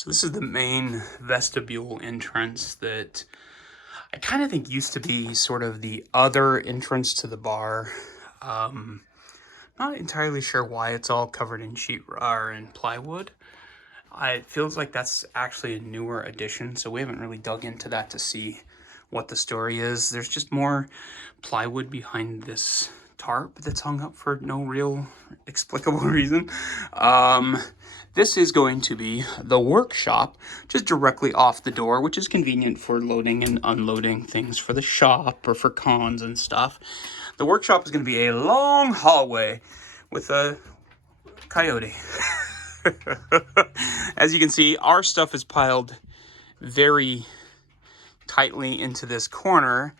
So this is the main vestibule entrance that I kind of think used to be sort of the other entrance to the bar. Not entirely sure why it's all covered in in plywood. It feels like that's actually a newer addition, so we haven't really dug into that to see what the story is. There's just more plywood behind this tarp that's hung up for no real explicable reason. This is going to be the workshop, just directly off the door, which is convenient for loading and unloading things for the shop or for cons and stuff. The workshop is going to be a long hallway with a coyote. As you can see, our stuff is piled very tightly into this corner,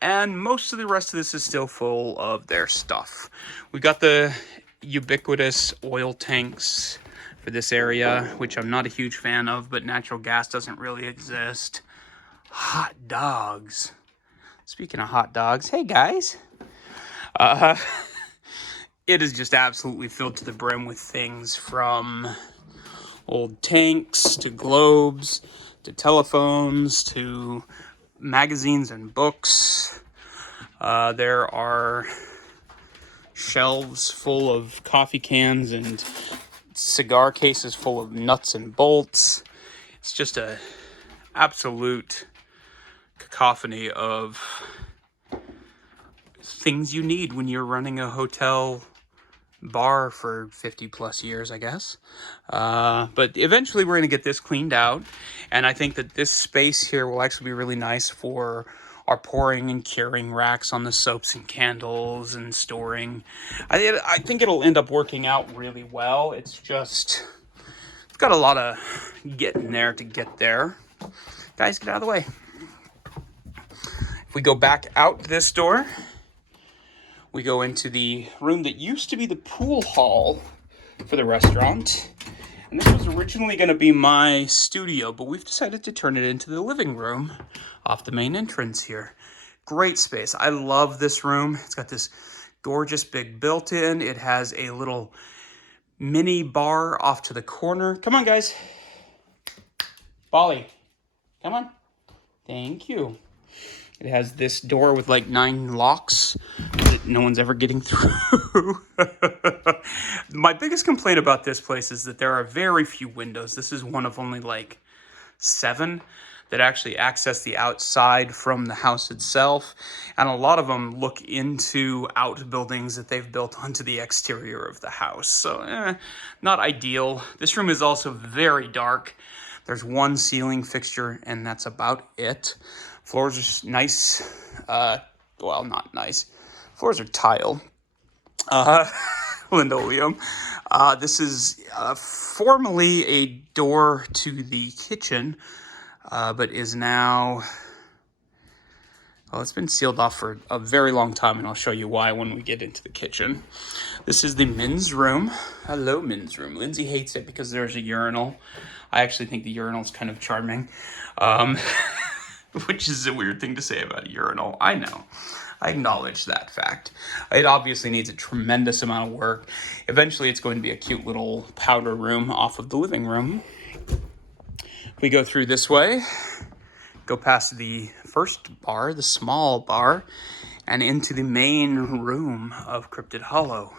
and most of the rest of this is still full of their stuff. We got the ubiquitous oil tanks for this area, which I'm not a huge fan of, but natural gas doesn't really exist. Hot dogs. Speaking of hot dogs, hey guys. It is just absolutely filled to the brim with things from old tanks to globes to telephones to magazines and books. There are shelves full of coffee cans and cigar cases full of nuts and bolts. It's just a absolute cacophony of things you need when you're running a hotel bar for 50 plus years, I guess. But eventually we're going to get this cleaned out, and I think that this space here will actually be really nice for our pouring and curing racks on the soaps and candles and storing. I think it'll end up working out really well. It's got a lot of getting there to get there. Guys, get out of the way. If we go back out this door, we go into the room that used to be the pool hall for the restaurant. And this was originally going to be my studio, but we've decided to turn it into the living room off the main entrance here. Great space. I love this room. It's got this gorgeous big built-in. It has a little mini bar off to the corner. Come on, guys. Bolly, come on. Thank you. It has this door with like 9 locks that no one's ever getting through. My biggest complaint about this place is that there are very few windows. This is one of only like 7 that actually access the outside from the house itself. And a lot of them look into outbuildings that they've built onto the exterior of the house. So, not ideal. This room is also very dark. There's one ceiling fixture and that's about it. Floors are just nice. Well, not nice. Floors are tile. Linoleum. This is formerly a door to the kitchen, but is now... Well, it's been sealed off for a very long time, and I'll show you why when we get into the kitchen. This is the men's room. Hello, men's room. Lindsay hates it because there's a urinal. I actually think the urinal is kind of charming. Which is a weird thing to say about a urinal. I know. I acknowledge that fact. It obviously needs a tremendous amount of work. Eventually, it's going to be a cute little powder room off of the living room. We go through this way, go past the first bar, the small bar, and into the main room of Cryptid Hollow.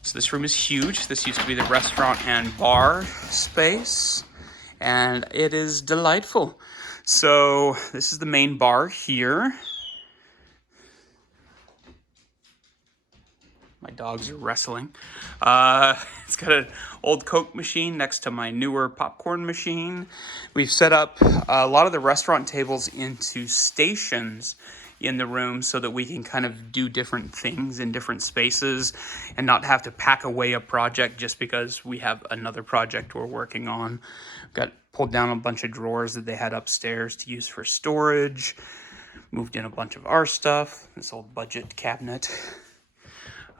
So this room is huge. This used to be the restaurant and bar space, and it is delightful. So this is the main bar here. My dogs are wrestling. It's got an old Coke machine next to my newer popcorn machine. We've set up a lot of the restaurant tables into stations in the room so that we can kind of do different things in different spaces and not have to pack away a project just because we have another project we're working on. Got pulled down a bunch of drawers that they had upstairs to use for storage. Moved in a bunch of our stuff. This old budget cabinet.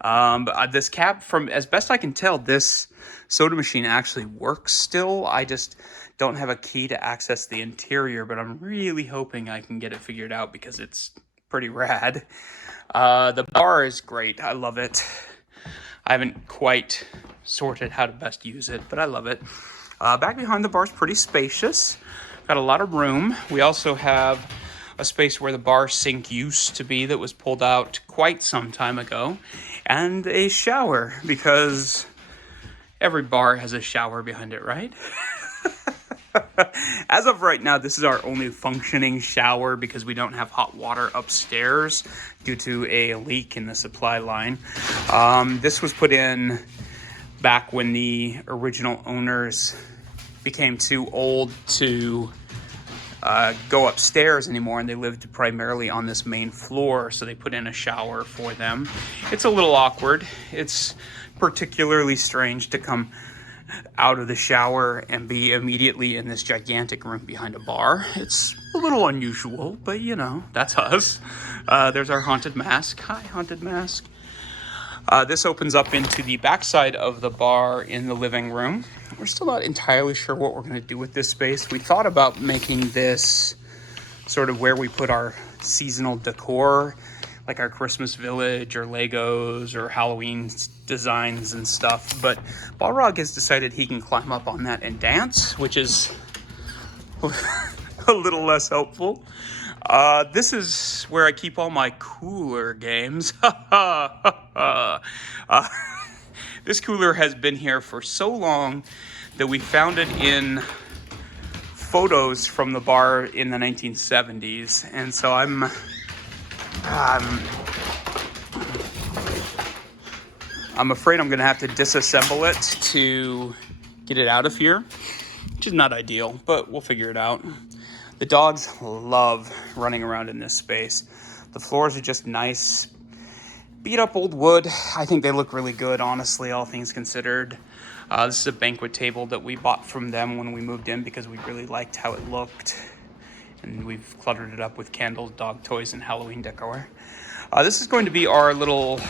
But this from as best I can tell, this soda machine actually works still. I just don't have a key to access the interior, but I'm really hoping I can get it figured out because it's pretty rad. The bar is great. I love it. I haven't quite sorted how to best use it, but I love it. Back behind the bar is pretty spacious. Got a lot of room. We also have a space where the bar sink used to be that was pulled out quite some time ago. And a shower, because every bar has a shower behind it, right? As of right now, this is our only functioning shower because we don't have hot water upstairs due to a leak in the supply line. This was put in back when the original owners became too old to go upstairs anymore, and they lived primarily on this main floor, so they put in a shower for them. It's a little awkward. It's particularly strange to come out of the shower and be immediately in this gigantic room behind a bar. It's a little unusual, but you know, that's us. There's our haunted mask. Hi, haunted mask. This opens up into the backside of the bar in the living room. We're still not entirely sure what we're going to do with this space. We thought about making this sort of where we put our seasonal decor, like our Christmas village or Legos or Halloween designs and stuff. But Balrog has decided he can climb up on that and dance, which is a little less helpful. This is where I keep all my cooler games. This cooler has been here for so long that we found it in photos from the bar in the 1970s. And so I'm afraid I'm going to have to disassemble it to get it out of here, which is not ideal, but we'll figure it out. The dogs love running around in this space. The floors are just nice, beat up old wood. I think they look really good, honestly, all things considered. This is a banquet table that we bought from them when we moved in because we really liked how it looked. And we've cluttered it up with candles, dog toys, and Halloween decor. This is going to be our little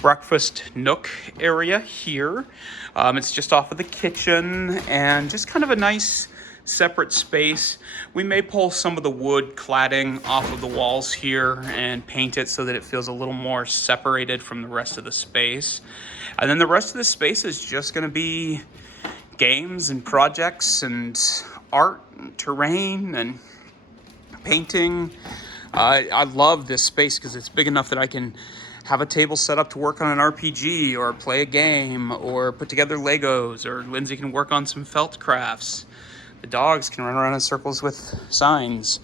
breakfast nook area here. It's just off of the kitchen and just kind of a nice separate space. We may pull some of the wood cladding off of the walls here and paint it so that it feels a little more separated from the rest of the space. And then the rest of the space is just going to be games and projects and art and terrain and painting. I love this space because it's big enough that I can have a table set up to work on an RPG or play a game or put together Legos, or Lindsay can work on some felt crafts. The dogs can run around in circles with signs.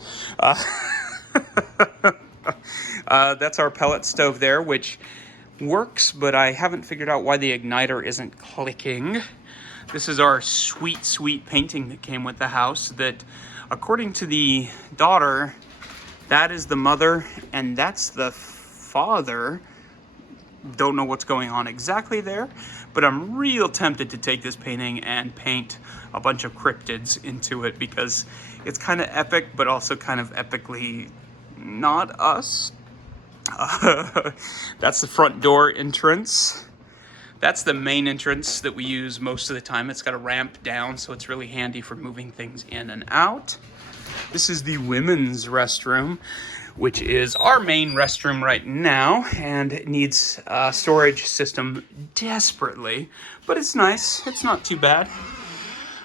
That's our pellet stove there, which works, but I haven't figured out why the igniter isn't clicking. This is our sweet, sweet painting that came with the house that, according to the daughter, that is the mother and that's the father. Don't know what's going on exactly there, but I'm real tempted to take this painting and paint a bunch of cryptids into it because it's kind of epic, but also kind of epically not us. That's the front door entrance. That's the main entrance that we use most of the time. It's got a ramp down, so it's really handy for moving things in and out. This is the women's restroom, which is our main restroom right now, and it needs a storage system desperately, but it's nice. It's not too bad.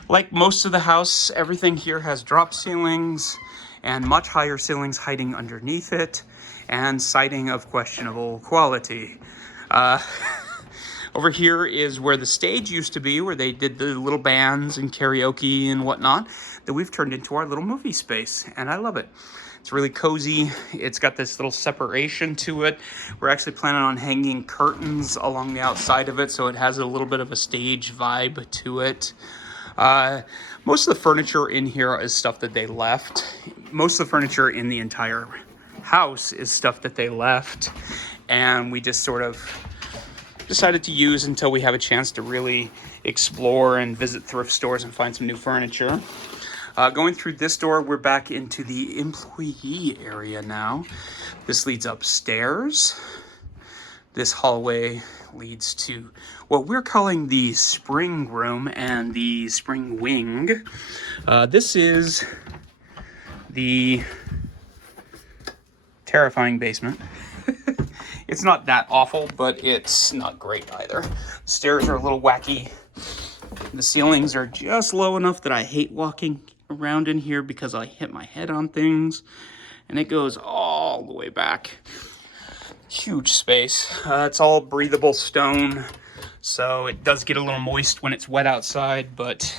Like most of the house, everything here has drop ceilings and much higher ceilings hiding underneath it, and siding of questionable quality. Over here is where the stage used to be, where they did the little bands and karaoke and whatnot, that we've turned into our little movie space, and I love it. It's really cozy. It's got this little separation to it. We're actually planning on hanging curtains along the outside of it, so it has a little bit of a stage vibe to it. Most of the furniture in here is stuff that they left. Most of the furniture in the entire house is stuff that they left, and we just sort of decided to use until we have a chance to really explore and visit thrift stores and find some new furniture. Going through this door, we're back into the employee area now. This leads upstairs. This hallway leads to what we're calling the spring room and the spring wing. This is the terrifying basement. It's not that awful, but it's not great either. Stairs are a little wacky. The ceilings are just low enough that I hate walking around in here because I hit my head on things. And it goes all the way back. Huge space. It's all breathable stone, so it does get a little moist when it's wet outside, but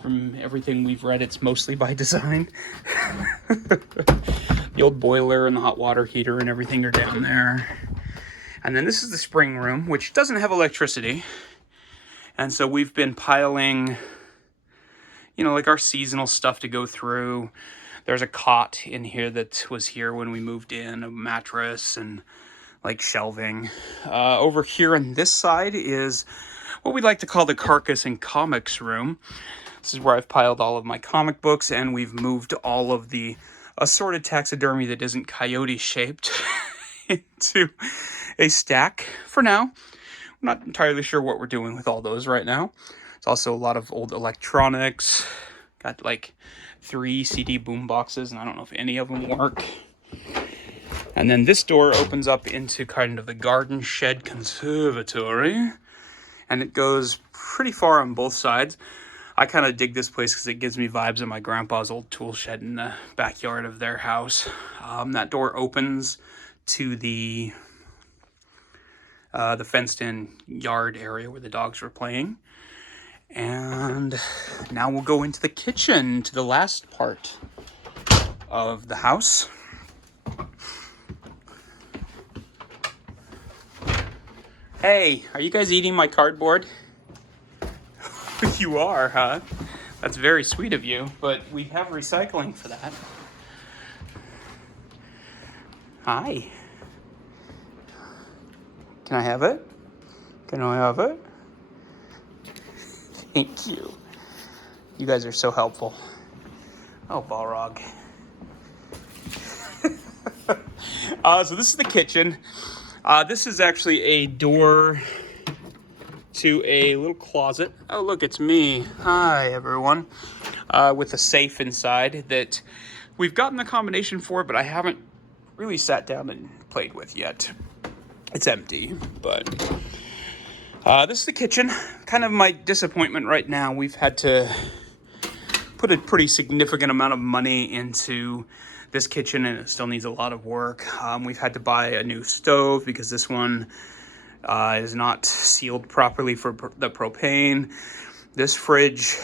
from everything we've read, it's mostly by design. The old boiler and the hot water heater and everything are down there. And then this is the spring room, which doesn't have electricity. And so we've been piling, you know, like our seasonal stuff to go through. There's a cot in here that was here when we moved in, a mattress and like shelving. Over here on this side is what we like to call the carcass and comics room. This is where I've piled all of my comic books, and we've moved all of the assorted taxidermy that isn't coyote shaped into a stack for now. I'm not entirely sure what we're doing with all those right now. It's also a lot of old electronics. Got like 3 CD boom boxes, and I don't know if any of them work. And then this door opens up into kind of the garden shed conservatory, and it goes pretty far on both sides. I kind of dig this place because it gives me vibes of my grandpa's old tool shed in the backyard of their house. That door opens to the fenced-in yard area where the dogs were playing. And now we'll go into the kitchen, to the last part of the house. Hey, are you guys eating my cardboard? You are, huh? That's very sweet of you, but we have recycling for that. Hi. Can I have it? Can I have it? Thank you. You guys are so helpful. Oh, Balrog. So this is the kitchen. This is actually a door to a little closet. Oh, look, it's me. Hi, everyone. With a safe inside that we've gotten the combination for, but I haven't really sat down and played with yet. It's empty, but this is the kitchen. Kind of my disappointment right now. We've had to put a pretty significant amount of money into this kitchen, and it still needs a lot of work. We've had to buy a new stove because this one is not sealed properly for the propane. This fridge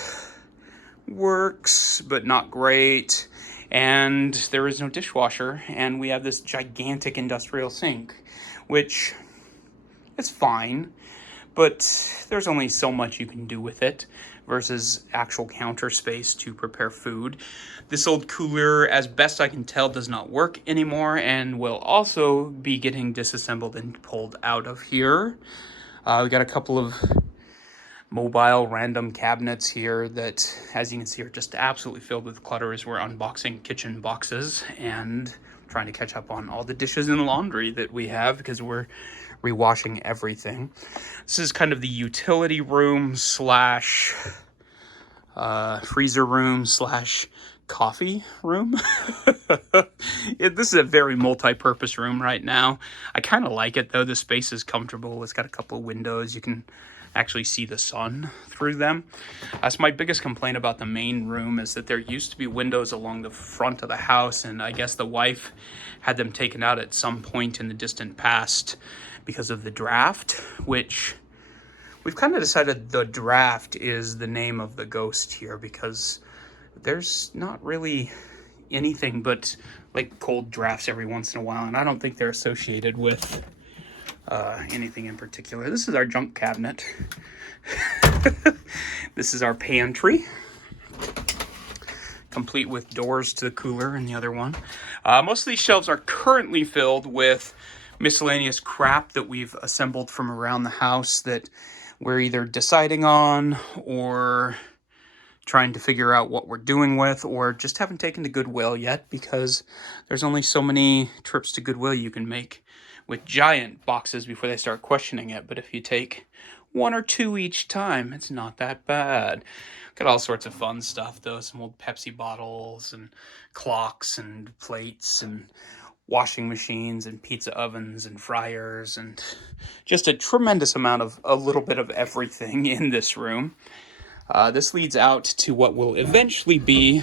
works, but not great. And there is no dishwasher, and we have this gigantic industrial sink, which is fine, but there's only so much you can do with it versus actual counter space to prepare food. This old cooler, as best I can tell, does not work anymore and will also be getting disassembled and pulled out of here. We got a couple of mobile random cabinets here that, as you can see, are just absolutely filled with clutter as we're unboxing kitchen boxes and trying to catch up on all the dishes and laundry that we have because we're rewashing everything. This is kind of the utility room slash freezer room slash coffee room. This is a very multi-purpose room right now. I kind of like it though. The space is comfortable. It's got a couple of windows. You can actually see the sun through them. So my biggest complaint about the main room is that there used to be windows along the front of the house, and I guess the wife had them taken out at some point in the distant past because of the draft, which we've kind of decided the draft is the name of the ghost here because there's not really anything but like cold drafts every once in a while, and I don't think they're associated with anything in particular. This is our junk cabinet. This is our pantry, complete with doors to the cooler and the other one. Most of these shelves are currently filled with miscellaneous crap that we've assembled from around the house that we're either deciding on or trying to figure out what we're doing with, or just haven't taken to Goodwill yet because there's only so many trips to Goodwill you can make with giant boxes before they start questioning it. But if you take 1 or 2 each time, it's not that bad. Got all sorts of fun stuff though, some old Pepsi bottles and clocks and plates and washing machines and pizza ovens and fryers and just a tremendous amount of a little bit of everything in this room. This leads out to what will eventually be,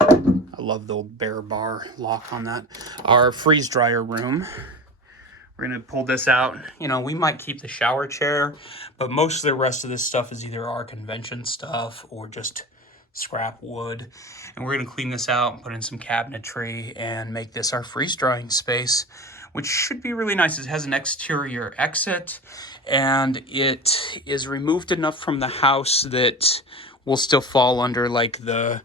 I love the old bear bar lock on that, our freeze dryer room. We're going to pull this out. You know, we might keep the shower chair, but most of the rest of this stuff is either our convention stuff or just scrap wood. And we're going to clean this out and put in some cabinetry and make this our freeze drying space, which should be really nice. It has an exterior exit and it is removed enough from the house that will still fall under like the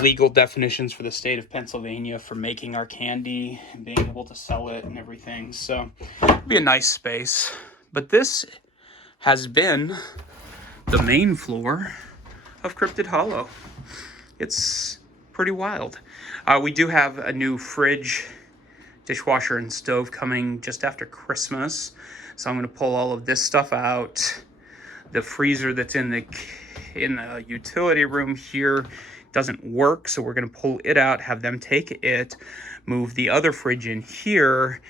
legal definitions for the state of Pennsylvania for making our candy and being able to sell it and everything. So it'll be a nice space. But this has been the main floor of Cryptid Hollow. It's pretty wild. We do have a new fridge, dishwasher, and stove coming just after Christmas. So I'm going to pull all of this stuff out. The freezer that's in the utility room here doesn't work, so we're going to pull it out, have them take it, move the other fridge in here,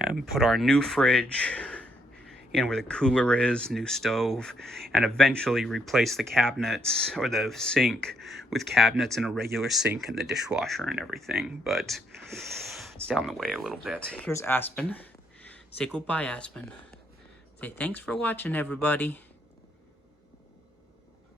and put our new fridge in where the cooler is, new stove, and eventually replace the cabinets or the sink with cabinets and a regular sink and the dishwasher and everything. But it's down the way a little bit. Here's Aspen. Say goodbye, Aspen. Say thanks for watching, everybody.